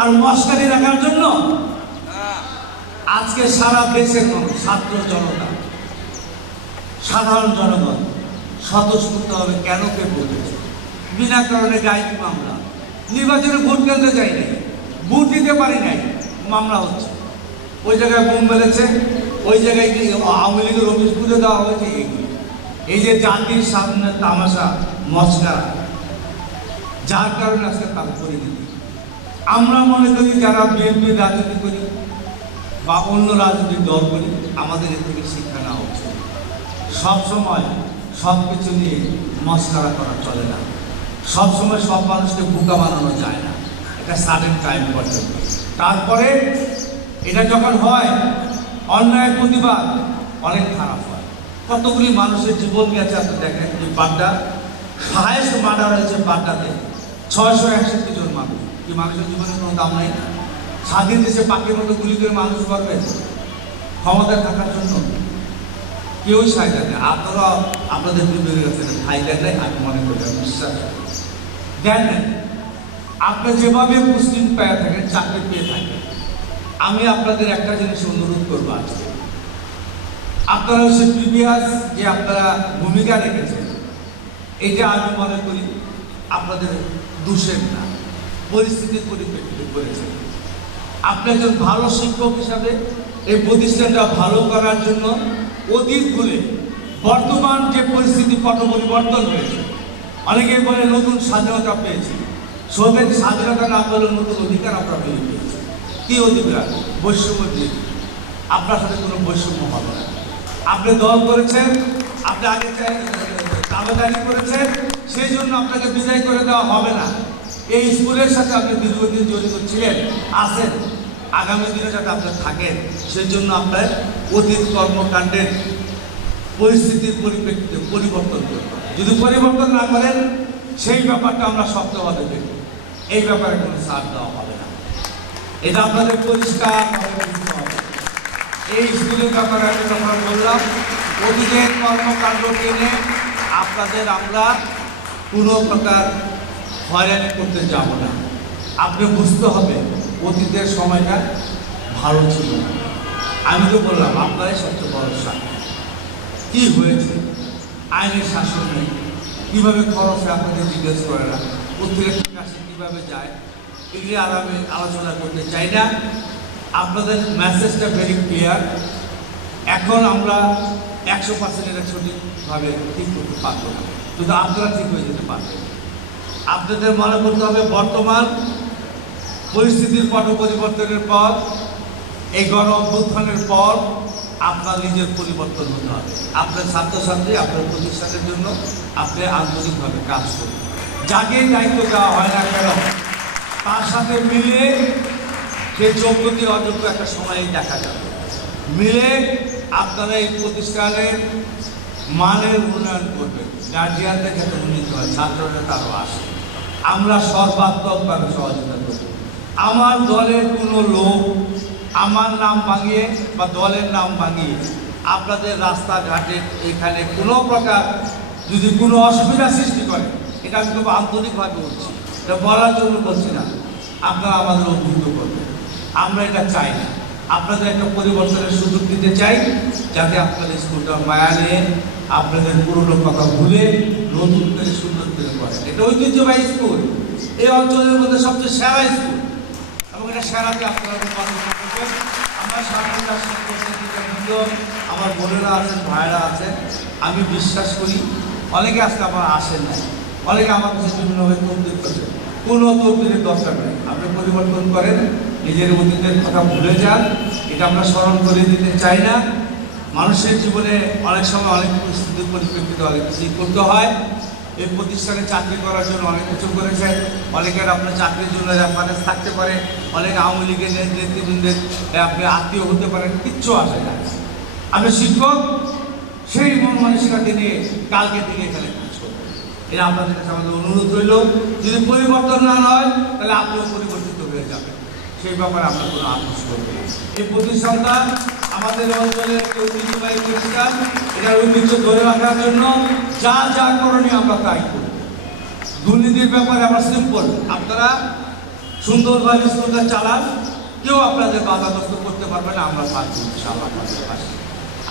আর মস্কারি রাখার জন্য? আজকে সারা দেশের মানুষ, ছাত্র জনতা, সাধারণ জনগণ স্বতঃস্ফূর্ত হবে কেন কে বলতেছে? বিনা কারণে গাইবি মামলা, নির্বাচনে ভোট কেন্দ্রে যাই নাই, ভোট দিতে পারি নাই, মামলা হচ্ছে। ওই জায়গায় বোম মেরেছে, ওই জায়গায় আওয়ামী লীগের অফিস খুঁজে দেওয়া হয়েছে। এই যে জাতির সামনে তামাশা মস্কারা, যার কারণে আজকে তার পরিণতি। আমরা মনে করি যারা বিএনপি রাজনীতি করি বা অন্য রাজনৈতিক দল করি, আমাদের এর থেকে শিক্ষা নেওয়া হচ্ছে। সবসময় সব কিছু নিয়ে মস্কারা করা চলে না, সবসময় সব মানুষকে বোকা বানানো যায় না, একটা সার্টেন টাইম পর্যন্ত। তারপরে এটা যখন হয়, অন্যায় প্রতিবাদ অনেক খারাপ হয়। কতগুলি মানুষের জীবন গেছে আপনি দেখেন। এই বাড্ডা হায়েস্ট মার্ডার হয়েছে বাড্ডাতে, 661 জন মানুষ। কি মানুষের জীবনের কোনো দাম নাই? স্বাধীন দেশে পাখির মতো গুলি করে মানুষ করবে ক্ষমতায় থাকার জন্য? কেউই সাহায্য দেয়। আপনারা আপনাদের বিবেকের কাছে ফায়দা দেয়, আমি মনে করি, বিশ্বাস দেন। আপনি যেভাবে মুসলিম পেয়ে থাকেন, চাকরি পেয়ে থাকেন, আমি আপনাদের একটা জিনিস অনুরোধ করবো আজকে। আপনারা হচ্ছে প্রিভিয়াস যে আপনারা ভূমিকা রেখেছেন, এটা আমি মনে করি আপনাদের দোষের না, পরিস্থিতির পরিপ্রেক্ষিতে করেছেন। আপনি একজন ভালো শিক্ষক হিসাবে এই প্রতিষ্ঠানটা ভালো করার জন্য অতীত ভুলে বর্তমান যে পরিস্থিতি পট পরিবর্তন হয়েছে, অনেকেই বলে নতুন স্বাধীনতা পেয়েছি। সোভিয়েত স্বাধীনতা না পেলেও নতুন অধিকার আমরা পেয়েছি। কি অধিকার? বৈষম্য দিয়ে। আপনার সাথে কোনো বৈষম্য হবে না। আপনি দল করেছেন, আপনি আগে দাবিদারি করেছেন, সেই জন্য আপনাকে বিদায় করে দেওয়া হবে না। এই স্কুলের সাথে আপনি দীর্ঘদিন জড়িত ছিলেন, আছেন, আগামী দিনে যাতে আপনি থাকেন, সেই জন্য আপনার অতীত কর্মকাণ্ডের পরিস্থিতির পরিপ্রেক্ষিতে পরিবর্তন করবেন। যদি পরিবর্তন না করেন, সেই ব্যাপারটা আমরা শক্তভাবে দেখব। এই ব্যাপারে কোনো ছাড় দেওয়া হবে না, এটা আপনাদের পরিষ্কার বুঝতে হবে। এই স্কুলের ব্যাপারে আমি যখন বললাম, অতীতের কর্মকাণ্ড টেনে আপনাদের আমরা কোনো প্রকার হয়রানি করতে যাব না। আপনি বুঝতে হবে অতীতের সময়টা ভালো ছিল না। আমি তো বললাম আপনারাই সবচেয়ে বড় সাক্ষী। কী হয়েছে? আইনের শাসন নেই, কীভাবে খরচ হয় আপনাদের জিজ্ঞেস করে না, পত্রিকা কাছে কীভাবে যায়, এগুলি আর আমি আলোচনা করতে চাই না। আপনাদের মেসেজটা ভেরি ক্লিয়ার। এখন আমরা 100% এটা সঠিকভাবে ঠিক করতে পারবো না, কিন্তু আপনারা ঠিক হয়ে যেতে পারবেন। আপনাদের মনে করতে হবে বর্তমান পরিস্থিতির পট পরিবর্তনের পর, এই গণ অভ্যুত্থানের পর আপনার নিজের পরিবর্তন হতে হবে। আপনার ছাত্রছাত্রী, আপনার প্রতিষ্ঠানের জন্য আপনি আন্তরিকভাবে কাজ করুন। যাকে দায়িত্ব দেওয়া হয় না কেন, তার সাথে মিলে যে যোগ্য কি অযোগ্য একটা সময়ই দেখা যাবে। মিলে আপনারা এই প্রতিষ্ঠানের মানের উন্নয়ন করবেন, গার্জিয়ানদের ক্ষেত্রে উন্নীত হয়, ছাত্ররা তারও আসে। আমরা সর্বাত্মকভাবে সহযোগিতা করব। আমার দলের কোনো লোক আমার নাম ভাঙিয়ে বা দলের নাম ভাঙিয়ে আপনাদের রাস্তাঘাটে এখানে কোনো প্রকার যদি কোনো অসুবিধা সৃষ্টি করে, এটা আমি খুব আন্তরিকভাবে বলছি, এটা বলার জন্য বলছি না, আপনারা আমাদের অভিযোগ করবেন। আমরা এটা চাই না। আপনাদের একটা পরিবর্তনের সুযোগ দিতে চাই, যাতে আপনাদের স্কুলটা মায়া নিয়ে আপনাদের পুরনো কথা ভুলে নতুন করে সুন্দর করে করেন। এটা ঐতিহ্যবাহী স্কুল, এই অঞ্চলের মধ্যে সবচেয়ে সেরা স্কুল, এবং এটা সেরাতে আপনারা করবেন। আমার সামনে আমার বোনেরা আছেন, ভাইয়েরা আছেন, আমি বিশ্বাস করি অনেকে আজকে আমার আসেন না, অনেকে আমার কাছে বিভিন্নভাবে তবদিল করেন। কোনো তবদিলের দরকার নেই। আপনি পরিবর্তন করেন, নিজের অতীতের কথা ভুলে যান, এটা আমরা স্মরণ করে দিতে চাই না। মানুষের জীবনে অনেক সময় অনেক পরিস্থিতির পরিপ্রেক্ষিতে অনেক কিছুই করতে হয়। এই প্রতিষ্ঠানে চাকরি করার জন্য অনেক কিছু করেছে, অনেকের আপনার চাকরির জন্য রেফারেন্স থাকতে পারে, অনেকে আওয়ামী লীগের নেতৃবৃন্দের আপনি আত্মীয় হতে পারেন, কিচ্ছু আসে না। আমি শিক্ষক, সেই মন মানসিকতা নিয়ে কালকে থেকে এখানে কাজ করবেন। এটা আপনাদের কাছে আমাদের অনুরোধ রইল। যদি পরিবর্তন না হয়, তাহলে আপনিও পরিবর্তিত হয়ে যাবেন, সেই ব্যাপারে আমরা কোনো আপোষ করবো না। এই প্রতিষ্ঠানটা আমাদের অঞ্চলের ঐতিহ্যবাহী প্রতিষ্ঠান, এটার ঐতিহ্য ধরে রাখার জন্য যা যা করণীয় আমরা তাই করি। দুর্নীতির ব্যাপারে আমরা সিম্পল, আপনারা সুন্দরভাবে স্কুলটা চালান, কেউ আপনাদের বাধাগ্রস্ত করতে পারবে না, আমরা থাকবো ইনশাআল্লাহ আপনাদের পাশে।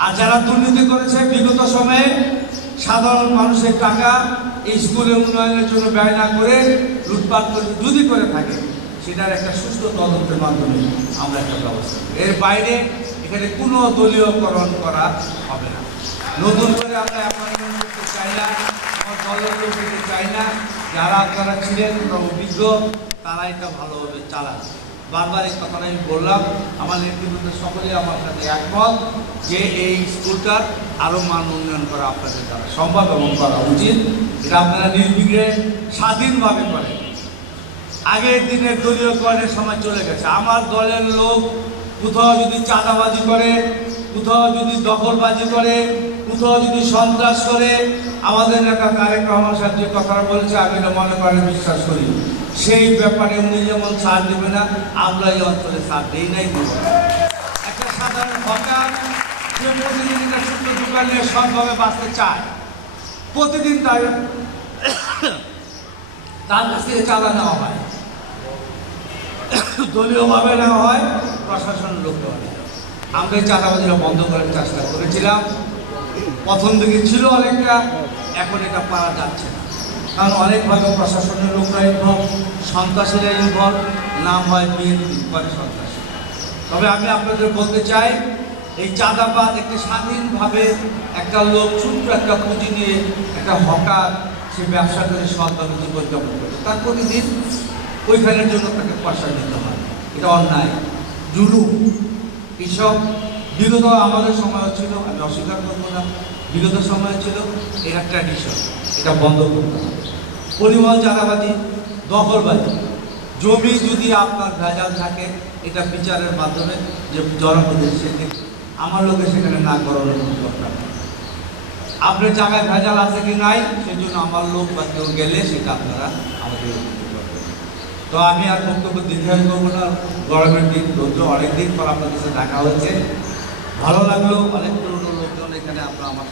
আর যারা দুর্নীতি করেছে বিগত সময়ে সাধারণ মানুষের টাকা এই স্কুলের উন্নয়নের জন্য ব্যয় না করে লুটপাট করে যদি করে থাকে, সেটার একটা সুস্থ তদন্তের মাধ্যমে আমরা একটা ব্যবস্থা করি। এর বাইরে এখানে কোনো দলীয়করণ করা হবে না। নতুন করে আমরা অ্যাপয়েন্টমেন্ট করতে চাই না, আমার দলের লোক দিতে চাই না। যারা আপনারা ছিলেন অভিজ্ঞ, তারা এটা ভালোভাবে চালান। বারবার এই কথাটা আমি বললাম, আমার নেতৃবৃন্দ সকলেই আমার সাথে একমত যে এই স্কুলটার আরও মান উন্নয়ন করা আপনাদের দ্বারা সম্ভব এবং করা উচিত। এটা আপনারা নির্বিঘ্নে স্বাধীনভাবে করেন। আগের দিনের দলীয়করণের সময় চলে গেছে। আমার দলের লোক কোথাও যদি চাঁদাবাজি করে, কোথাও যদি দখলবাজি করে, কোথাও যদি সন্ত্রাস করে, আমাদের নেতা তারেক রহমান সাহেব যে কথাটা বলেছে আমি এটা মনে করেন বিশ্বাস করি। সেই ব্যাপারে উনি যেমন ছাড় দেবে না, আমরা এই অঞ্চলে ছাড় দিই নাই, দেব না। একটা সাধারণ হকার যে প্রতিদিন একটা ছোট্ট দোকান নিয়ে সৎভাবে বাঁচতে চায়, প্রতিদিন তার কাছ থেকে চাঁদা নেওয়া হয়, দলীয়ভাবে নেওয়া হয়, প্রশাসনের লোক দেওয়া হয়। আমরা এই চাঁদাবাজিটা বন্ধ করার চেষ্টা করেছিলাম। প্রথম দিকে ছিল অনেকটা, এখন এটা পারা যাচ্ছে না, কারণ অনেকভাবে প্রশাসনের লোকরা ইনভলভ, সন্ত্রাসীরা ইনভলভ, নাম হয় বিএনপি করে সন্ত্রাসী। তবে আমি আপনাদের বলতে চাই, এই চাঁদাবাদ একটা স্বাধীনভাবে একটা লোক ছোট্ট একটা পুঁজি নিয়ে একটা হকার সে ব্যবসা করে সৎভাবে জীবনযাপন করবে, তার প্রতিদিন ওইখানের জন্য তাকে পয়সা দিতে হয়। এটা অন্যায়, জুলুম। এইসব বিগত আমাদের সময় ছিল, আমি অস্বীকার করবো না, বিগত সময় ছিল, এর একটা ট্র্যাডিশন, এটা বন্ধ করতে হবে। পরিবহন চাঁদাবাজি, দখলবাজি, জমি যদি আপনার ভেজাল থাকে, এটা বিচারের মাধ্যমে যে জনপ্রতিনিধি আমার লোকে সেখানে না করানোর কোনো দরকার নেই। আপনার জায়গায় ভেজাল আছে কি নাই, সেই জন্য আমার লোক বা কেউ গেলে সেটা আপনারা আমাদের। তো আমি আর বক্তব্য দীর্ঘায়িত করবো না, গরমের দিন, রোদ্র অনেক দিন পর আপনাদের সাথে দেখা হয়েছে, ভালো লাগলো। অনেক পুরনো লোকজন এখানে আমরা আমার